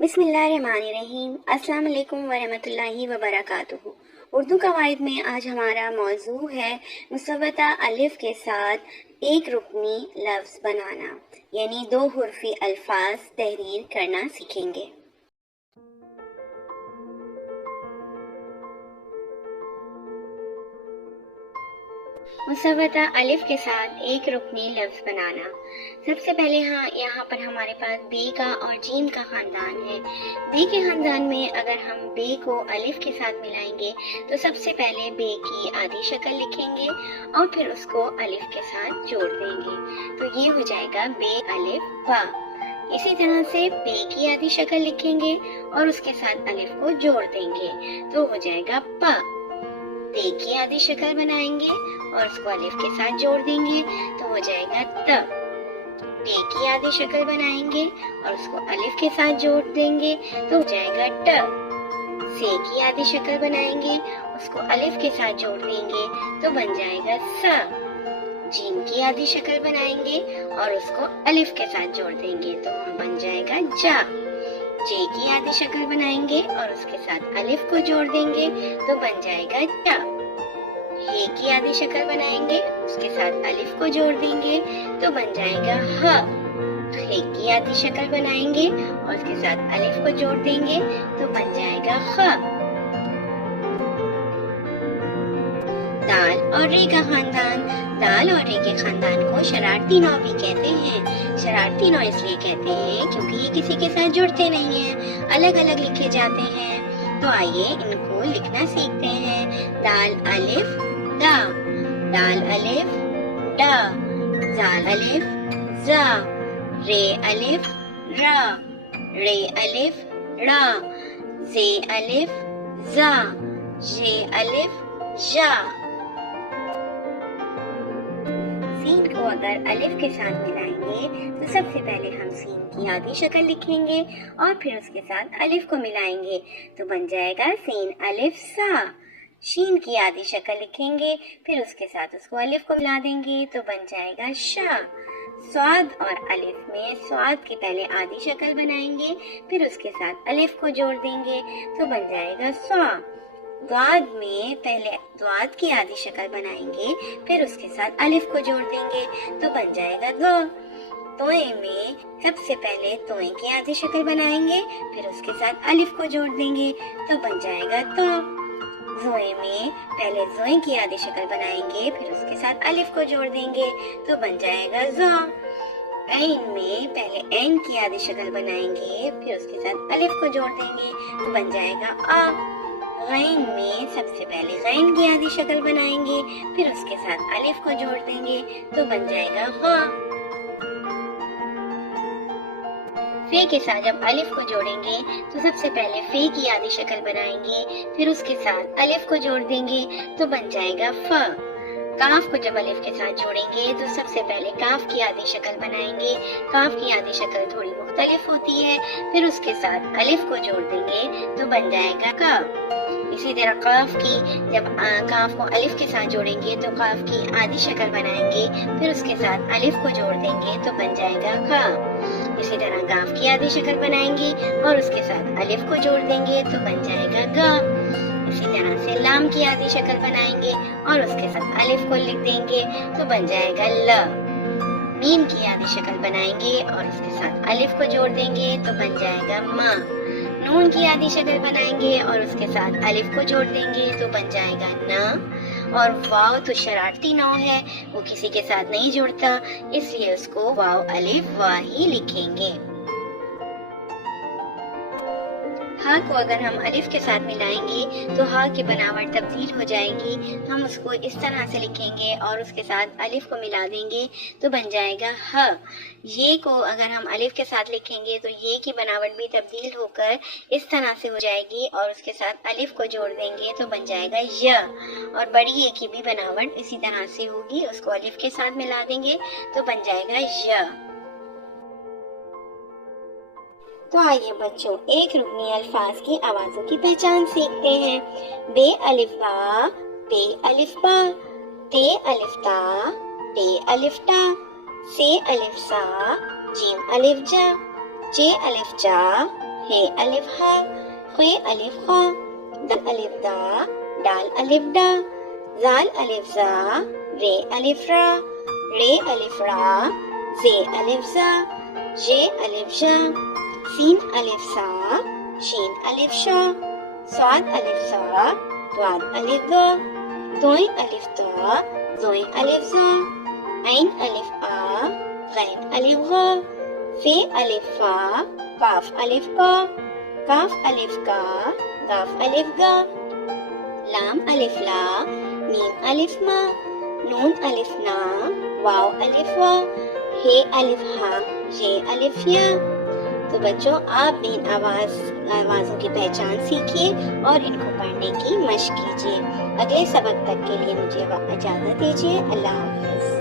بسم اللہ الرحمن الرحیم۔ السلام علیکم ورحمۃ اللہ وبرکاتہ۔ اردو قواعد میں آج ہمارا موضوع ہے مسودہ الف کے ساتھ ایک رکنی لفظ بنانا، یعنی 2 حرفی الفاظ تحریر کرنا سیکھیں گے۔ مسودہ الف کے ساتھ ایک رکنی لفظ بنانا۔ سب سے پہلے یہاں پر ہمارے پاس بے کا اور جیم کا خاندان ہے۔ بے کے خاندان میں اگر ہم بے کو الف کے ساتھ ملائیں گے تو سب سے پہلے بے کی آدھی شکل لکھیں گے اور پھر اس کو الف کے ساتھ جوڑ دیں گے، تو یہ ہو جائے گا بے الف با۔ اسی طرح سے بے کی آدھی شکل لکھیں گے اور اس کے ساتھ الف کو جوڑ دیں گے تو ہو جائے گا پا۔ تے کی آدھی شکل بنائیں گے اور اس کو الف کے ساتھ جوڑ دیں گے تو ہو جائے گا ت۔ ٹے کی آدھی شکل بنائیں گے اور اس کو الف کے ساتھ جوڑ دیں گے تو ہو جائے گا ٹ۔ سے کی آدھی شکل بنائیں گے، اس کو الف کے ساتھ جوڑ دیں گے تو بن جائے گا سا۔ جیم کی آدھی شکل بنائیں گے اور اس کو الف کے ساتھ جوڑ دیں گے تو بن جائے گا جا۔ جے کی آدھی شکل بنائیں گے اور اس کے ساتھ الف کو جوڑ دیں گے تو بن جائے گا چا۔ ہے کی آدھی شکل بنائیں گے، اس کے ساتھ الف کو جوڑ دیں گے تو بن جائے گا ہ۔ خے کی آدھی شکل بنائیں گے اور اس کے ساتھ الف کو جوڑ دیں گے تو بن جائے گا خ۔ دال اور رے کا خاندان۔ دال اور رے کے خاندان کو شرارتی نو بھی کہتے ہیں۔ شرارتی نو اس لیے کہتے ہیں کیونکہ یہ کسی کے ساتھ جڑتے نہیں ہیں، الگ الگ لکھے جاتے ہیں۔ تو آئیے ان کو لکھنا سیکھتے ہیں۔ دال الف دا، دال الف ڈا، زال الف زا، رے الف را، رے الف ڑا، زے الف زا، جے الف جا۔ سین کو اگر الف کے ساتھ ملائیں گے تو سب سے پہلے ہم سین کی آدھی شکل لکھیں گے اور پھر اس کے ساتھ الف کو ملائیں گے تو بن جائے گا سین الف سا۔ شین کی آدھی شکل لکھیں گے، پھر اس کے ساتھ اس کو الف کو ملا دیں گے تو بن جائے گا شا۔ سواد اور الف میں سواد کی پہلے آدھی شکل بنائیں گے، پھر اس کے ساتھ الف کو جوڑ دیں گے تو بن جائے گا سوا۔ دعاد میں پہلے دعاد کی آدھی شکل بنائیں گے، پھر اس کے ساتھ الف کو جوڑ دیں گے تو بن جائے گا دو۔ توئے میں سب سے پہلے توئے کی آدھی شکل بنائیں گے، پھر اس کے ساتھ الف کو جوڑ دیں گے تو بن جائے گا تو۔ زوئے میں پہلے زوئے کی آدھی شکل بنائیں گے، پھر اس کے ساتھ الف کو جوڑ دیں گے تو بن جائے گا زو۔ عین میں پہلے عین کی آدھی شکل بنائیں گے، پھر اس کے ساتھ الف کو جوڑ دیں گے تو بن جائے گا آ۔ غین میں سب سے پہلے غین کی آدھی شکل بنائیں گے، پھر اس کے ساتھ الف کو جوڑ دیں گے تو بن جائے گا غا۔ فے کے ساتھ جب الف کو جوڑیں گے تو سب سے پہلے فے کی آدھی شکل بنائیں گے، پھر اس کے ساتھ الف کو جوڑ دیں گے تو بن جائے گا فا۔ کاف کو جب الف کے ساتھ جوڑیں گے تو سب سے پہلے کاف کی آدھی شکل بنائیں گے، کاف کی آدھی شکل تھوڑی مختلف ہوتی ہے، پھر اس کے ساتھ الف کو جوڑ دیں گے تو بن جائے گا کا۔ اسی طرح قاف کی جب کاف کو الف کے ساتھ جوڑیں گے تو قاف کی آدھی شکل بنائیں گے، پھر اس کے ساتھ الف کو جوڑ دیں گے تو بن جائے گا کا۔ اسی طرح گاف کی آدھی شکل بنائیں گے اور اس کے ساتھ الف کو جوڑ دیں گے تو بن جائے گا گا۔ اسی طرح سے لام کی آدھی شکل بنائیں گے اور اس کے ساتھ الف کو لکھ دیں گے تو بن جائے گا ل۔ میم کی آدھی شکل بنائیں گے اور اس کے ساتھ الف کو جوڑ دیں گے تو بن جائے گا ما۔ نون کی آدھی شکل بنائیں گے اور اس کے ساتھ الف کو جوڑ دیں گے تو بن جائے گا نا۔ اور واو تو شرارتی نو ہے، وہ کسی کے ساتھ نہیں جڑتا، اس لیے اس کو واو الف وا ہی لکھیں گے۔ ہا کو اگر ہم الف کے ساتھ ملائیں گے تو ہا کی بناوٹ تبدیل ہو جائے گی، ہم اس کو اس طرح سے لکھیں گے اور اس کے ساتھ الف کو ملا دیں گے تو بن جائے گا ہ۔ یہ کو اگر ہم الف کے ساتھ لکھیں گے تو یہ کی بناوٹ بھی تبدیل ہو کر اس طرح سے ہو جائے گی اور اس کے ساتھ الف کو جوڑ دیں گے تو بن جائے گا ی۔ اور بڑی یہ کی بھی بناوٹ اسی طرح سے ہوگی، اس کو الف کے ساتھ ملا دیں گے تو بن جائے گا ی۔ تو آئیے بچوں ایک رکنی الفاظ کی آوازوں کی پہچان سیکھتے ہیں۔ بے الف با، تے الف با، تے الف تا، ٹے الف ٹا، سے الف سا، جیم الف جا، جے الف جا، ہے الف ہا، خے الف خا، دال الف دا، ڈال الف ڈا، زال الف زا، رے الف را، رے الف را، زے الف زا، جے الف جا، سین الف سا، شین الف شا، صاد الف سا، دواد الف دا، دوئیں الف تا، زوئیں الف زا، عین الف آ، غین الف غا، فے الف فا، کاف الف کا، کاف الف کا، کاف الف گا، لام الف لا، میم الف ما، نون الف نا، واو الف وا، ہے الف ہا، یہ الف یا۔ تو بچوں آپ بھی ان آوازوں کی پہچان سیکھیے اور ان کو پڑھنے کی مشق کیجیے۔ اگلے سبق تک کے لیے مجھے اجازت دیجیے۔ اللہ حافظ۔